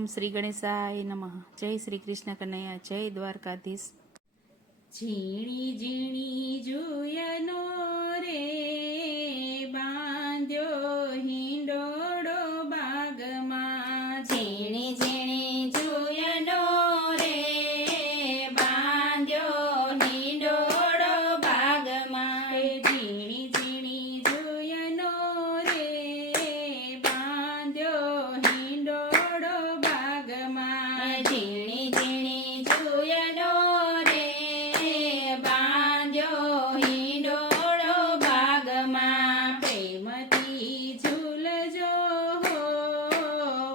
ઓમ શ્રી ગણેશાય નમઃ. જય શ્રી કૃષ્ણ કનૈયા, જય દ્વારકાધીશ. ઝીણી ઝીણી જુયનો રે બાંધ્યો હિંડોળો બાગમાં. ઝીણી ઝીણી જુયનો રે બાંધ્યો હિંડોળો બાગમાં. ઝીણી ઝીણી જુયનો રે બાંધ્યો હિંડોળો બાગમાં. ઝીણી ઝીણી જુયનો રે બાંધ્યો હિંડોળો બાગમાં. પ્રેમથી ઝૂલજો હો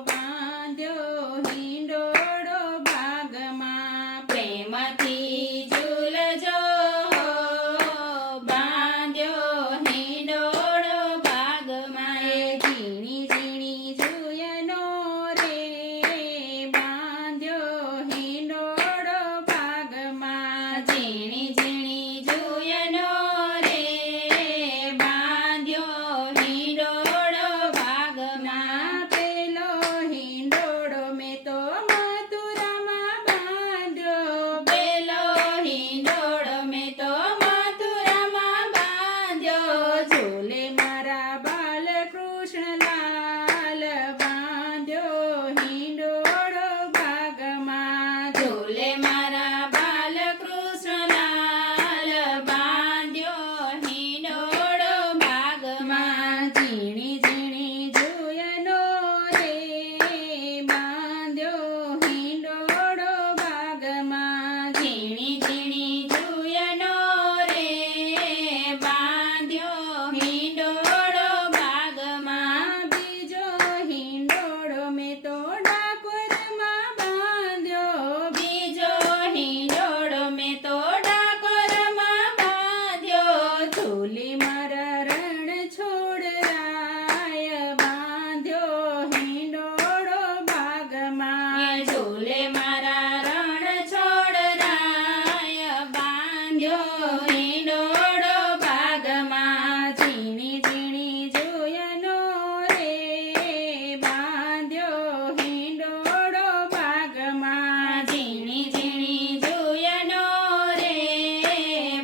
બાંધ્યો હિંડોળો બાગમાં. પ્રેમથી ઝૂલજો બાંધ્યો હિંડોળો બાગમાં. ઝીણી ઝીણી જુયનો રે બાંધ્યો હિંડોળો બાગમાં. ઝીણી ઝીણી જુયનો રે બાંધ્યો હિંડોળો બાગમાં. પેલો હિંડોળો મેં તો મથુરામાં બાંધ્યો. પેલો હિંડોળો મેં તો મથુરામાં બાંધ્યો. ઝૂલે મારા બાલકૃષ્ણ લાલ બાંધ્યો હિંડોળો બાગમાં. ઝૂલે મારા બાલકૃષ્ણ લાલ બાંધ્યો હિંડોળો બાગમાં. ઝીણી ઝીણી જુયનો રે બાંધ્યો હિંડોળો બાગમાં. ઝીણી ઝીણી જુયનો રે બાંધ્યો હિંડોળો બાગમાં. બીજો હિંડોળો મેં તો ડાકોરમાં બાંધ્યો. બીજો હિંડોળો મેં તો ડાકોરમાં બાંધ્યો. ઝૂલી મારા રણ છોડરાય બાંધ્યો હિંડોળો બાગમાં. ઝૂલે મારા રણ છોડરાય બાંધ્યો હિંડોળો બાગમાં. ઝીણી ઝીણી જુયનો રે બાંધ્યો હિંડોળો બાગમાં. ઝીણી ઝીણી જુયનો રે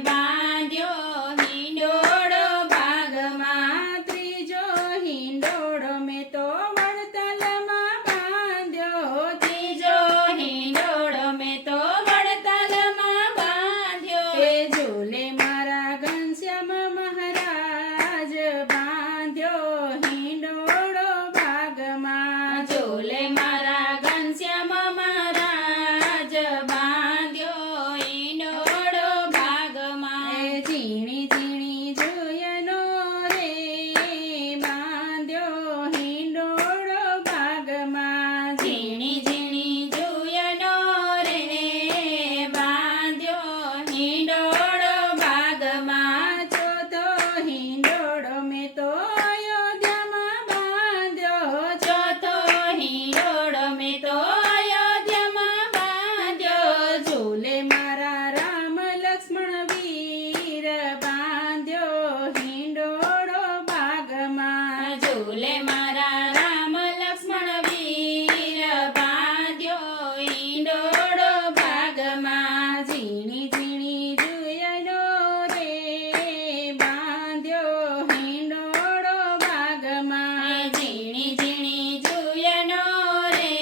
બાંધ્યો હિંડોળો બાગમાં. ત્રીજો હિંડોળો મેં તો વડતાલમાં બાંધ્યો. ત્રીજો હિંડોળો મેં તો વડતાલમાં બાંધ્યો. એ ઝૂલે મારા ઘનશ્યામ મહારાજ બાંધ્યો હિંડોળો બાગમાં. ઝૂલે મારા ઘનશ્યામ મહારાજ બાંધ્યો હિંડોળો બાગમાં. ઝીણી ઝીણી જુયનો રે બાંધ્યો હિંડોળો બાગમાં. ઝીણી ઝીણી જુયનો રે બાંધ્યો હિંડોળો બાગમાં. ચોથો હિંડોળો મેં તો અયોધ્યામાં બાંધ્યો. ચોથો હિંડોળો મેં તો અયોધ્યામાં બાંધ્યો. ઝૂલે મારા રામ લક્ષ્મણ વીર બાંધ્યો હિંડોળો બાગમાં. ઝૂલે મારા રામ લક્ષ્મણ વીર બાંધ્યો હિંડોળો બાગમાં. ઝીણી ઝીણી જુયનો રે બાંધ્યો હિંડોળો બાગમાં. ઝીણી ઝીણી જુયનો રે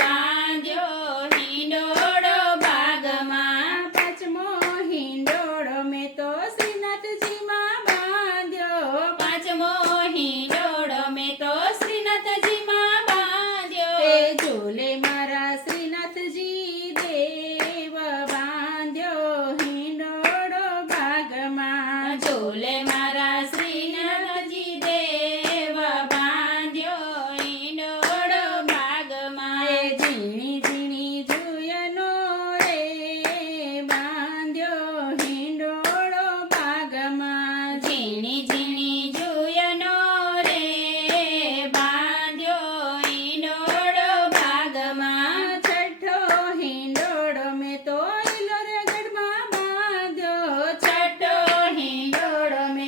બાંધ્યો હિંડોળો બાગમાં. પાંચમો હિંડોળો મેં તો શ્રીનાથજીમાં બાંધ્યો. પાંચમો હિંડોળો મેં તો શ્રીનાથજીમાં બાંધ્યો. એ ઝૂલે મારા શ્રીનાથજી દેવ બાંધ્યો હિંડોળો બાગમાં. ઝૂલે મારા શ્રીનાથજી દેવ બાંધ્યો હિંડોળો બાગમાં. ઝીણી ઝીણી જુયનો રે બાંધ્યો હિંડોળો બાગમાં. ઝીણી ઝીણી જુયનો રે બાંધ્યો હિંડોળો બાગમાં. છઠ્ઠો હિંડોળો મેં તો ઇલોરગઢમાં બાંધ્યો. છઠ્ઠો હિંડોળો મેં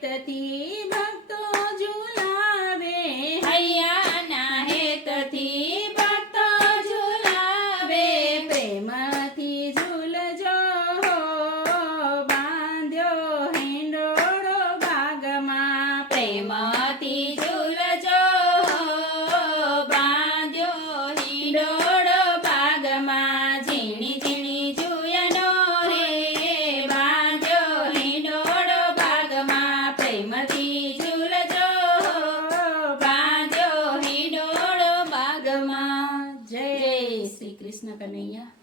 હેતથી ભક્તો ઝુલાવે હૈયાના હેતથી ભક્તો ઝુલાવે પ્રેમથી ઝૂલજો બાંધ્યો હિંડોળો બાગમાં પ્રેમથી ઝૂલજો બાંધ્યો હિંડોળો બાગમાં ઝીણી ઝીણી જુયનો રે બાંધ્યો હિંડોળો બાગમાં પ્રેમથી ઝૂલજો બાંધ્યો હિંડોળો બાગમાં જય શ્રી કૃષ્ણ કનૈયા